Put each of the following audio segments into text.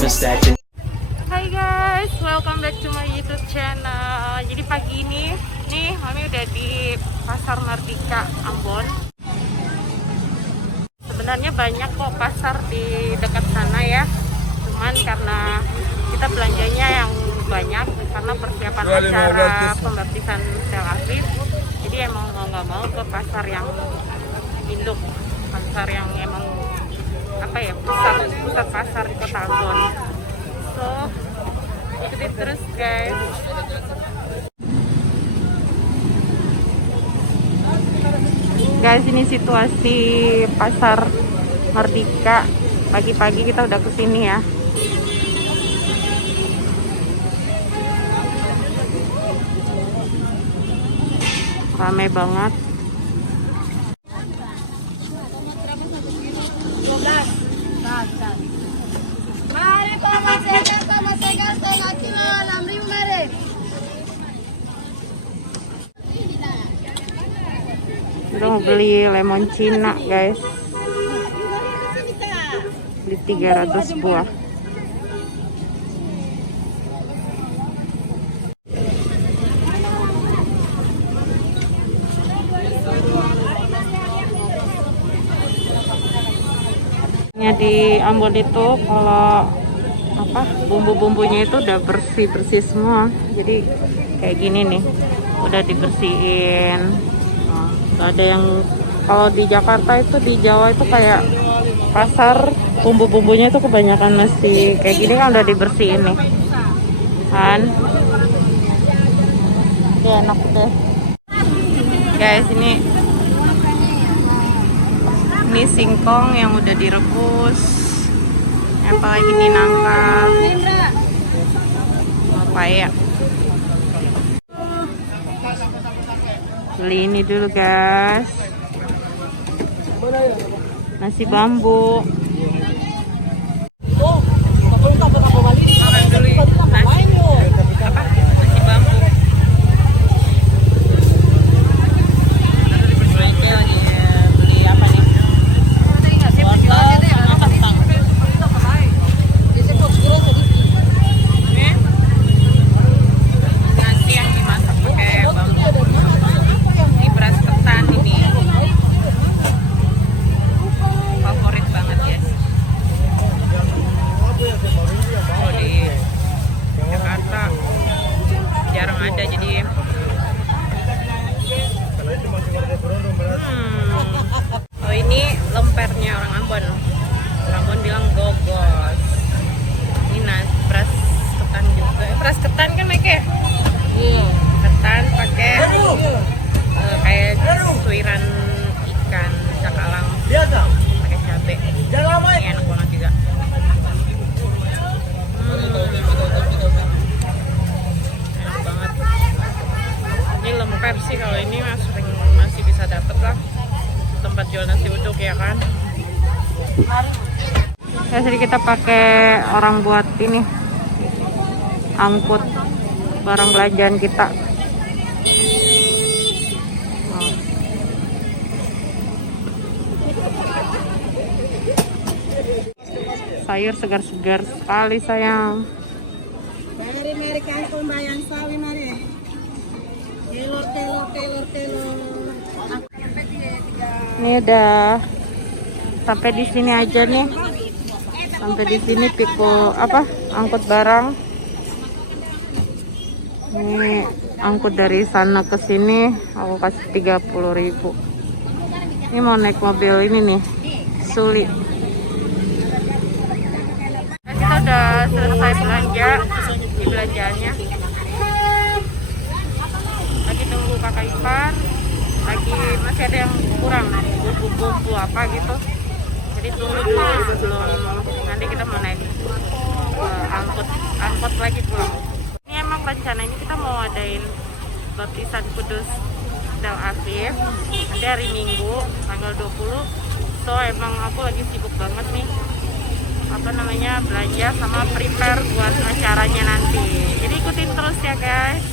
promise that you. Hai guys, welcome back to my YouTube channel. Jadi pagi ini, nih Mami udah di Pasar Mardika, Ambon. Sebenarnya banyak kok pasar di dekat sana ya. Cuman karena kita belanjanya yang banyak karena persiapan acara pembaptisan Sel Afif. Jadi emang mau nggak mau ke pasar yang induk, pasar yang emang apa ya, pusat pasar di kota Ambon. So ikutin terus guys. Guys, ini situasi pasar Mardika. Pagi-pagi kita udah kesini ya. Ramai banget. Mari Pak setengah kilo 6.000 mari. Udah mau beli lemon Cina guys. Beli 300 buah. Di Ambon itu kalau apa bumbu-bumbunya itu udah bersih semua, jadi kayak gini nih udah dibersihin. Gak ada yang kalau di Jakarta itu, di Jawa itu kayak pasar bumbu-bumbunya itu kebanyakan masih kayak gini kan, udah dibersihin nih kan. Ya, enak deh guys. Ini singkong yang udah direbus, apalagi ini nangka, papaya. Beli ini dulu guys, nasi bambu. Makan dulu nasi bambu. Beli apa nih? Nasi yang dimasak pakai bambu. Ini beras ketan, ini favorit banget guys. Oh, di Jakarta jarang ada, jadi oh, ini lempernya orang Ambon. Orang Ambon bilang gogos. Ini beras ketan juga. Beras ketan kan Mike? Iya. Ketan pakai kayak suiran ikan cakalang. Pakai cabai. Ini enak banget juga. Enak banget. Ini lemper sih, kalau ini masih bisa dapet lah. Tempat jual nasi uduk ya kan. Ya, jadi kita pakai orang buat ini angkut barang belanjaan kita. Sayur segar-segar sekali sayang. Mari kangkung bayang sawi mari. Telur. Ini udah sampai di sini aja nih. Sampai di sini pikul apa? Angkut barang. Ini angkut dari sana ke sini aku kasih 30.000. Ini mau naik mobil ini nih, sulit. Kita udah selesai belanja di belanjaannya. Lagi tunggu kakak ipar. Masih ada yang kurang, bumbu-bumbu apa gitu. Jadi tunggu dulu sebelum nanti kita mau naik angkot lagi pulang. Ini emang rencananya kita mau adain baptisan kudus Sel Afif nanti hari Minggu tanggal 20. So emang aku lagi sibuk banget nih, belanja sama prepare buat acaranya nanti. Jadi ikutin terus ya guys.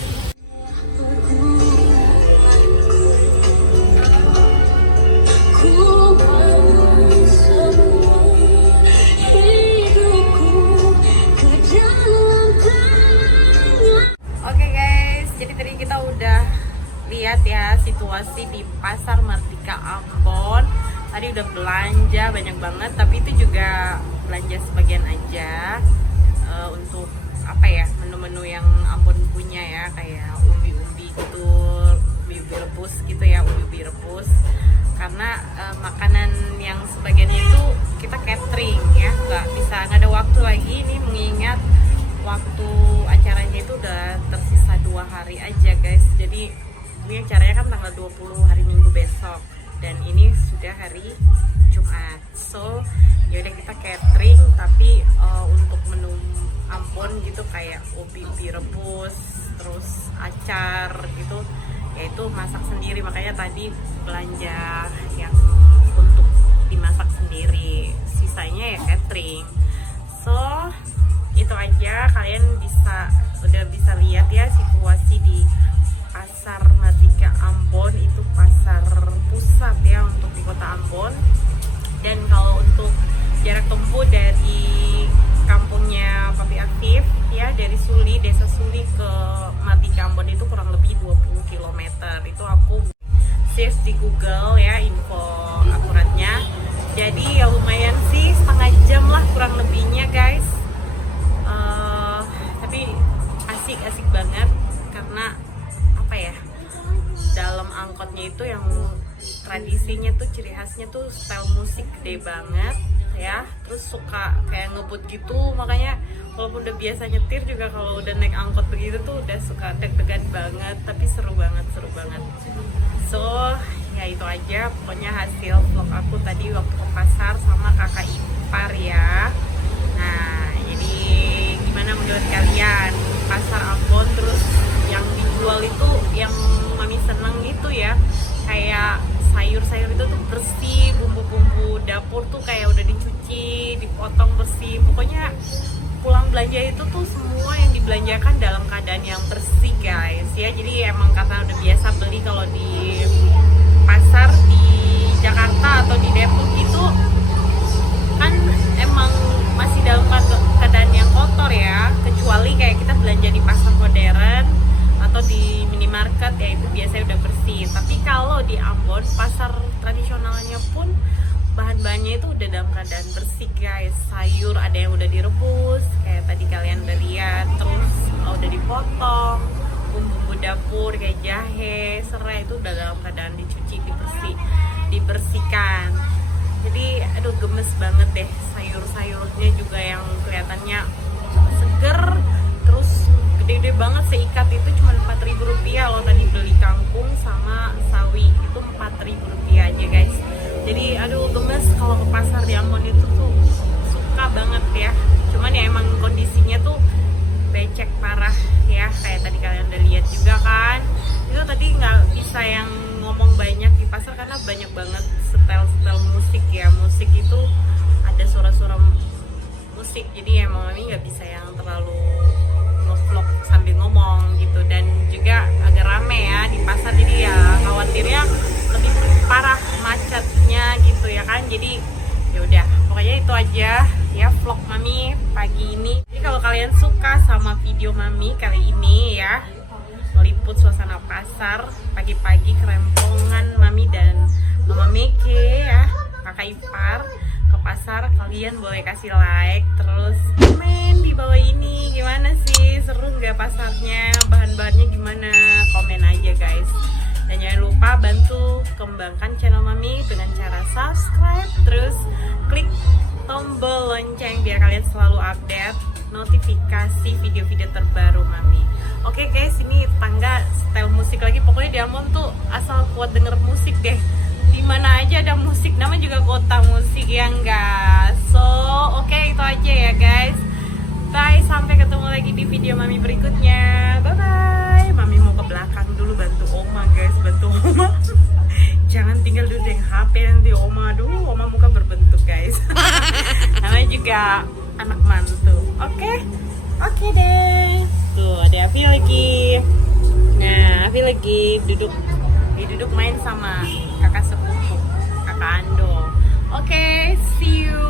belanja banyak banget, tapi itu juga belanja sebagian aja untuk apa ya, menu-menu yang Ambon punya ya, kayak umbi-umbi gitu, umbi rebus gitu ya, umbi rebus. Karena makanan yang sebagiannya itu kita catering ya, nggak ada waktu lagi ini, mengingat waktu acaranya itu udah tersisa 2 hari aja guys. Jadi ini acaranya kan tanggal 20 hari Minggu besok, dan ini sudah hari Jumat. So yaudah kita catering, tapi untuk menu Ambon gitu kayak ubi rebus, terus acar gitu, yaitu masak sendiri. Makanya tadi belanja yang untuk dimasak sendiri, sisanya ya catering. So itu aja, kalian udah bisa lihat ya situasi di Pasar Merdeka Ambon. Itu pasar pusat ya untuk di kota Ambon. Dan kalau untuk jarak tempuh dari kampungnya Papi Aktif ya, dari Suli, desa Suli ke Merdeka Ambon itu kurang lebih 20 km. Itu aku search di Google ya info akuratnya. Jadi ya lumayan sih, setengah jam lah kurang lebihnya guys. Tapi asik banget, karena apa ya, dalam angkotnya itu yang tradisinya tuh, ciri khasnya tuh style musik gede banget ya, terus suka kayak ngebut gitu. Makanya walaupun udah biasa nyetir juga, kalau udah naik angkot begitu tuh udah suka deg-degan banget, tapi seru banget. So ya itu aja pokoknya hasil vlog aku tadi waktu ke pasar sama kakak ipar ya. Nah jadi gimana menurut kalian pasar Ambon? Terus yang dijual itu yang mami seneng gitu ya, kayak sayur-sayur itu tuh bersih, bumbu-bumbu dapur tuh kayak udah dicuci, dipotong bersih. Pokoknya pulang belanja itu tuh semua yang dibelanjakan dalam keadaan yang bersih guys ya. Jadi emang karena udah biasa beli kalau di pasar di Jakarta atau di Depok gitu kan, emang masih dalam keadaan yang kotor ya, kecuali kayak kita belanja di pasar modern atau di minimarket ya, itu biasanya udah bersih. Tapi kalau di Ambon pasar tradisionalnya pun bahan-bahannya itu udah dalam keadaan bersih guys. Sayur ada yang udah direbus kayak tadi kalian udah lihat, terus udah dipotong. Bumbu dapur kayak jahe, serai itu udah dalam keadaan dicuci, dibersihkan. Jadi aduh gemes banget deh, sayur-sayurnya juga yang kelihatannya seger, terus gede-gede banget. Seikat itu cuma Rp4.000 loh tadi beli, kangkung sama sawi itu Rp4.000 aja guys. Jadi aduh gemes kalau ke pasar di Ambon itu tuh, suka banget ya. Cuman ya emang kondisinya tuh becek parah ya, kayak tadi kalian udah lihat juga kan. Itu tadi nggak bisa yang ngomong banyak di pasar karena banyak banget setel musik ya. Musik itu ada suara-suara musik, jadi emang mami nggak bisa yang terlalu nge-vlog sambil ngomong gitu. Dan juga agak rame ya di pasar, jadi ya khawatirnya lebih parah macetnya gitu ya kan. Jadi ya udah pokoknya itu aja ya vlog mami pagi ini. Jadi kalau kalian suka sama video mami kali ini ya, meliput suasana pasar pagi-pagi, kerempongan mami dan mama Meke ya, kakak ipar ke pasar, kalian boleh kasih like, terus komen di bawah ini gimana sih, seru nggak pasarnya, bahan-bahannya gimana, komen aja guys. Dan jangan lupa bantu kembangkan channel mami dengan cara subscribe, terus klik tombol lonceng biar kalian selalu update notifikasi video-video terbaru mami. Oke guys, ini tangga setel musik lagi. Pokoknya di Ambon tuh asal kuat denger musik deh, dimana aja ada musik, nama juga kota musik ya enggak. So oke, itu aja ya guys. Bye, sampai ketemu lagi di video mami berikutnya. Bye bye. Mami mau ke belakang dulu bantu oma guys, bantu oma. Jangan tinggal dulu dengan HP nanti oma. Aduh, oma muka berbentuk guys. Namanya juga anak mantu. Oke deh. Tuh ada Avi lagi. Nah, Avi lagi duduk main sama kakak sepupu, kakak Ando. Oke, see you.